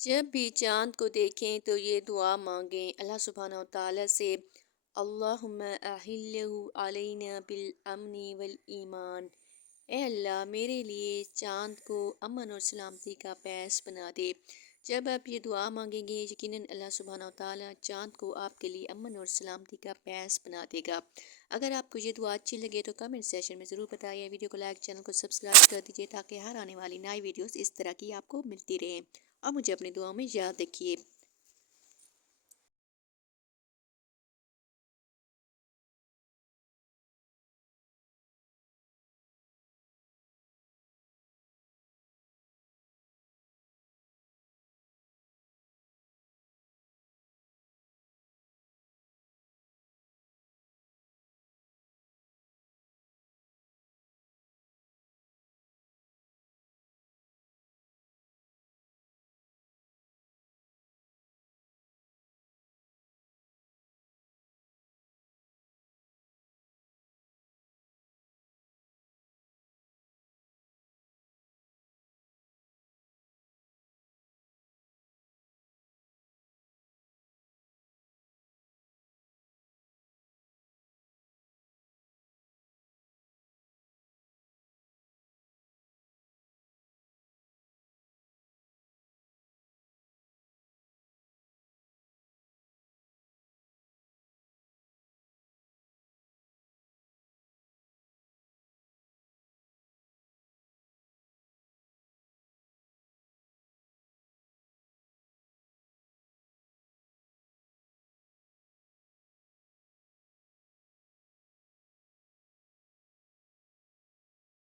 जब भी चाँद को देखें तो ये दुआ मांगें अल्लाह सुब्हानहू व तआला से। अल्लाहुम्मा अहिल्लहु अलैना बिल अमनी वल ईमान। ए अल्लाह मेरे लिए चाँद को अमन और सलामती का पैस बना दे। जब आप ये दुआ मांगेंगे यकीनन अल्लाह सुब्हानहू व तआला चाँद को आपके लिए अमन और सलामती का पैस बना देगा। अगर आपको ये दुआ अच्छी लगे तो कमेंट सेशन में ज़रूर बताइए। वीडियो को लाइक, चैनल को सब्सक्राइब कर दीजिए ताकि हर आने वाली नई वीडियोस इस तरह की आपको मिलती रहें। और मुझे अपनी दुआओं में याद रखिए।